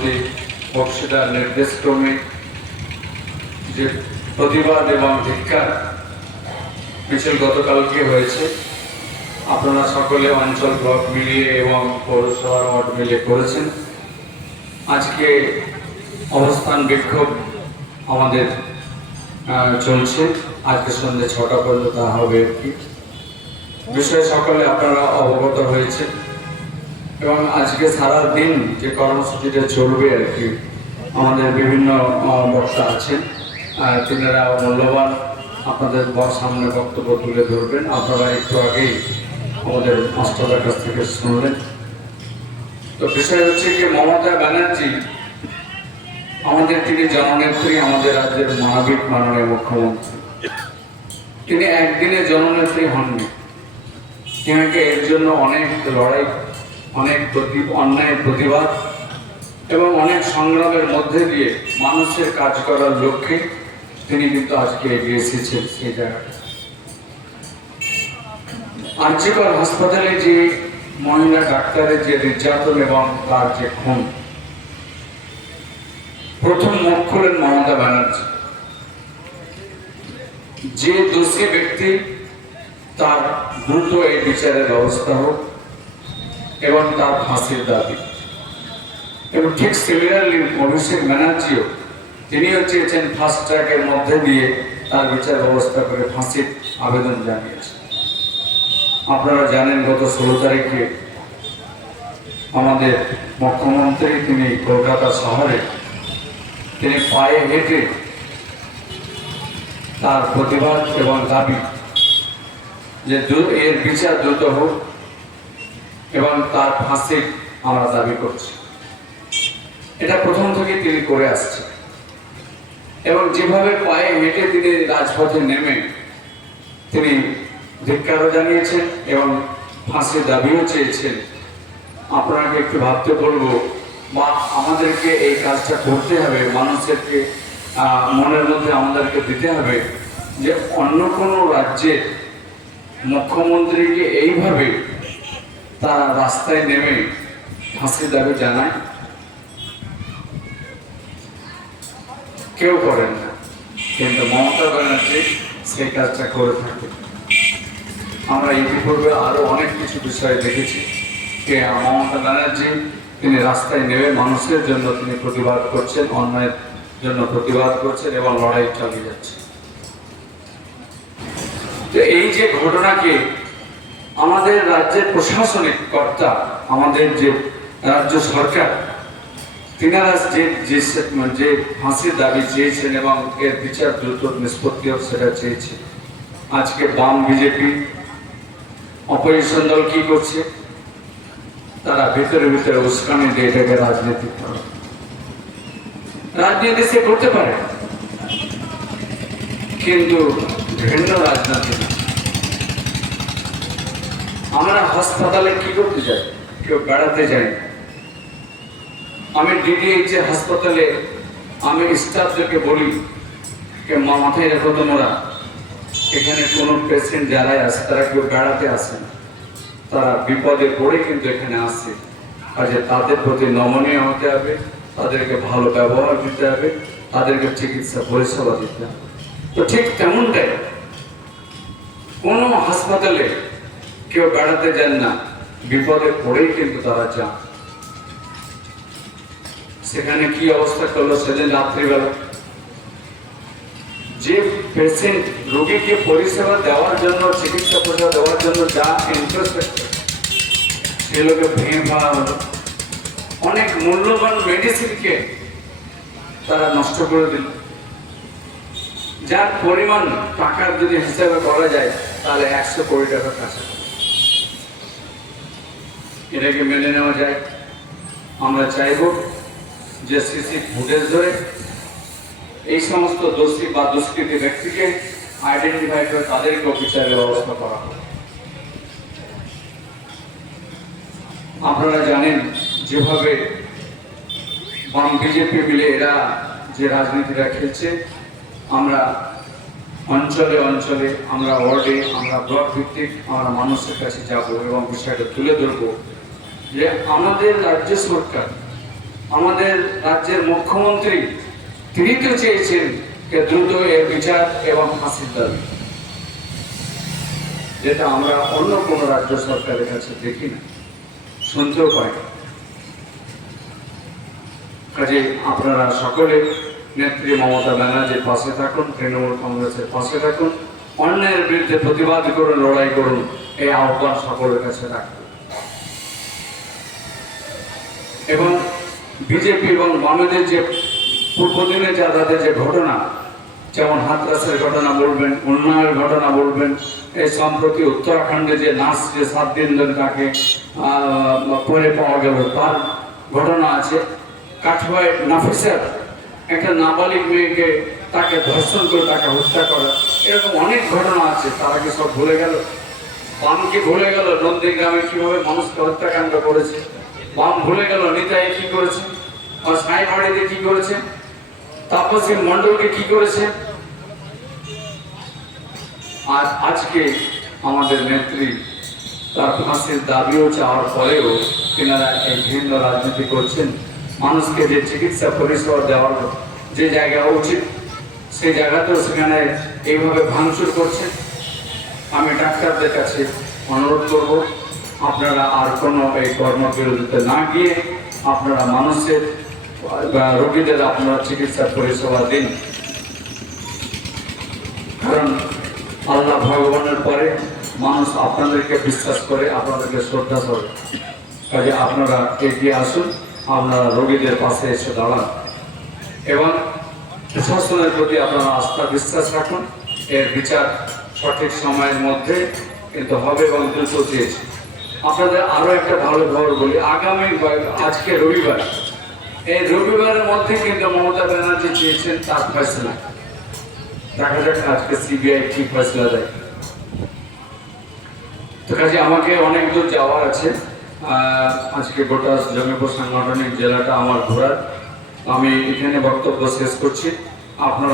সভাপতি বক্সিদার নির্দেশক্রমে যে প্রতিবাদ এবং ধিক্ষার মিছিল গতকালকে হয়েছে, আপনারা সকলে অঞ্চল ব্লক মিলিয়ে এবং পৌরসভার ওয়ার্ড মিলিয়ে করেছেন। আজকে অবস্থান বিক্ষোভ আমাদের চলছে। আজকে সন্ধ্যে ছটা পর্যন্ত হবে আর কি। বিষয়ে সকলে আপনারা অবগত হয়েছে এবং আজকে সারা দিন যে কর্মসূচিটা চলবে আর কি, আমাদের বিভিন্ন বক্তা আছেন। তিনারা মূল্যবান আপনাদের সামনে বক্তব্য তুলে ধরবেন। আপনারা একটু আগেই আমাদের মাস্টারের কাছ থেকে শুনলেন। তো বিষয় হচ্ছে কি, মমতা ব্যানার্জি, আমাদের তিনি জননেত্রী, আমাদের রাজ্যের মানবিক, মাননীয় মুখ্যমন্ত্রী। তিনি একদিনে জননেত্রী হননি। তিনাকে এর জন্য অনেক লড়াই অনেক অন্যায়ের প্রতিবাদ এবং অনেক সংগ্রামের মধ্যে দিয়ে মানুষের কাজ করার লক্ষ্যে তিনি কিন্তু আজকে এগিয়ে এসেছেন সেই জায়গাটা। হাসপাতালে যে মহিলা ডাক্তারের যে নির্যাতন এবং তার যে খুন, প্রথম মুখ খুলেন মমতা ব্যানার্জি। যে দোষী ব্যক্তি, তার দ্রুত এই বিচারের ব্যবস্থা হোক এবং তার ফাঁসির দাবি এবং ঠিক সিমিলারলি অভিষেক ব্যানার্জিও, তিনিও চেয়েছেন ফাস্ট ট্র্যাকের মধ্যে দিয়ে তার বিচার ব্যবস্থা করে ফাঁসির আবেদন জানিয়েছেন। আপনারা জানেন গত ষোলো তারিখে আমাদের মুখ্যমন্ত্রী তিনি কলকাতা শহরে তিনি পায়ে হেঁটে তার প্রতিবাদ এবং দাবি যে এর বিচার দ্রুত হোক এবং তার ফাঁসি আমরা দাবি করছি। এটা প্রথম থেকে তিনি করে আসছেন। এবং যেভাবে পায়ে হেঁটে তিনি রাজপথে নেমে তিনি ধিক্কারও জানিয়েছেন এবং ফাঁসির দাবিও চেয়েছেন। আপনাকে একটু ভাবতে বলব বা আমাদেরকে এই কাজটা করতে হবে মানুষেরকে আহ, মনের মধ্যে আমাদেরকে দিতে হবে যে অন্য কোনো রাজ্যের মুখ্যমন্ত্রীকে এইভাবে তারা রাস্তায় নেমে ফাঁসির দাবি জানায়। কেউ করেন না। কিন্তু মমতা ব্যানার্জি সেই কাজটা করে থাকে। আমরা ইতিপূর্বে আরও অনেক কিছু বিষয়ে দেখেছি। যে মমতা ব্যানার্জি তিনি রাস্তায় নেমে মানুষের জন্য তিনি প্রতিবাদ করছেন অন্যায়ের জন্য প্রতিবাদ করছেন এবং লড়াই চালিয়ে যাচ্ছে এই যে ঘটনাকে আমাদের রাজ্যের প্রশাসনিক কর্তা, আমাদের যে রাজ্য সরকার, তিনারা যে যে যে ফাঁসির দাবি চেয়েছেন এবং এর বিচার দ্রুত নিষ্পত্তি হোক সেটা চেয়েছে। আজকে বাম বিজেপি অপোজিশন দল কি করছে? তারা ভেতরে ভিতরে উস্কানি দিয়ে এটাকে রাজনীতি করে। রাজনীতি সে করতে পারে, কিন্তু ভিন্ন রাজনীতি না। আমরা হাসপাতালে কি করতে যাই? কেউ বেড়াতে যাই আমি ডিডিএইচ হাসপাতালে, আমি স্টাফদেরকে বলি যে মাথায় রেখো তোমরা। এখানে কোনো পেশেন্ট যারাই আসে তারা কেউ বেড়াতে আসে তারা বিপদে পড়ে কিন্তু এখানে আসে। কাজে তাদের প্রতি নমনীয় হতে হবে, তাদেরকে ভালো ব্যবহার দিতে হবে, তাদেরকে চিকিৎসা পরিষেবা দিতে হবে। তো ঠিক তেমনটাই, কোনো হাসপাতালে কেউ বেড়াতে যান না, বিপদে পড়েই কিন্তু তারা যান। সেখানে কি অবস্থা করল সেদিন রাত্রিবেলা? যে পেশেন্ট রোগীকে পরিষেবা দেওয়ার জন্য, চিকিৎসা পরিষেবা দেওয়ার জন্য যা ইন্টারেস্ট সেগুলোকে ভেঙে ফেলা হলো। অনেক মূল্যবান মেডিসিনকে তারা নষ্ট করে দিল। যার পরিমাণ টাকার যদি হিসাবে করা যায়, তাহলে একশো কোটি টাকার কাছে। এটাকে মেনে নেওয়া যায়। আমরা চাইব যে সিসি ফুটেজ ধরে এই সমস্ত দোষী বা দুষ্কৃতী ব্যক্তিকে আইডেন্টিফাই করে তাদেরকে বিচারের ব্যবস্থা করা হবে আপনারা জানেন, যেভাবে বাম বিজেপি মিলে এরা যে রাজনীতিটা খেলছে, আমরা অঞ্চলে অঞ্চলে, আমরা ওয়ার্ডে, আমরা ব্লক ভিত্তিক, আমরা মানুষের কাছে যাব এবং বিষয়টা তুলে ধরবো। যে আমাদের রাজ্য সরকার, আমাদের রাজ্যের মুখ্যমন্ত্রী, তিনি তো চেয়েছেন যে দ্রুত এর বিচার এবং ফাঁসির দাবি। যেটা আমরা অন্য কোনো রাজ্য সরকারের কাছে দেখি না, শুনতেও পাই কাজে আপনারা সকলে নেত্রী মমতা ব্যানার্জির পাশে থাকুন, তৃণমূল কংগ্রেসের পাশে থাকুন, অন্যায়ের বিরুদ্ধে প্রতিবাদ করুন, লড়াই করুন, এই আহ্বান সকলের কাছে রাখুন এবং বিজেপি এবং বামেদের যে পূর্বদিনে যা তাদের যে ঘটনা, যেমন হাতরাসের ঘটনা বলবেন, উন্নয়নের ঘটনা বলবেন, এই সম্প্রতি উত্তরাখণ্ডে যে নাচ যে সাত দিন ধরে তাকে পরে পাওয়া গেল, তার ঘটনা আছে। কাঠুয়ায় নাফিসের একটা নাবালিক মেয়েকে তাকে ধর্ষণ করে তাকে হত্যা করা, এরকম অনেক ঘটনা আছে, তারা কি সব ভুলে গেল? বাম কি ভুলে গেল? নন্দীগ্রামে কীভাবে মানুষকে হত্যাকাণ্ড করেছে? বাম ভুলে গেল নিতাই কি করেছে? আর সাই বাড়িতে কি করেছে? তাপসী মন্ডলকে কি করেছে? আর আজকে আমাদের নেত্রী তার ফাঁসির দাবিও চাওয়ার পরেও তিনারা এই ভিন্ন রাজনীতি করছেন। মানুষকে যে চিকিৎসা পরিষেবা দেওয়ার যে জায়গা উচিত, সেই জায়গাতেও সেখানে এইভাবে ভাঙচুর করছে। আমি ডাক্তারদের কাছে অনুরোধ করব আপনারা আর কোনো এই কর্মবিরতিতে না গিয়ে আপনারা মানুষের রোগীদের আপনারা চিকিৎসা পরিষেবা দিন। কারণ আল্লাহ ভগবানের পরে মানুষ আপনাদেরকে বিশ্বাস করে, আপনাদেরকে শ্রদ্ধা করে। কাজে আপনারা এগিয়ে আসুন, আপনারা রোগীদের পাশে এসে দাঁড়ান। এবং প্রশাসনের প্রতি আপনারা আস্থা বিশ্বাস রাখুন। এর বিচার সঠিক সময়ের মধ্যে কিন্তু হবে এবং দ্রুত চেয়েছে আপনাদের আরও একটা ভালো খবর বলি। আগামী আজকে রবিবার, এই রবিবারের মধ্যে কিন্তু মমতা ব্যানার্জি চেয়েছেন তার ফেসলা দেখা যাক আজকে সিবিআই কি ফেসলা দেয়। তো কাজে আমাকে অনেক দূর যাওয়ার আছে। আজকে গোটা জমিপুর সাংগঠনিক জেলাটা আমার ঘোরার। আমি এখানে বক্তব্য শেষ করছি। আপনারা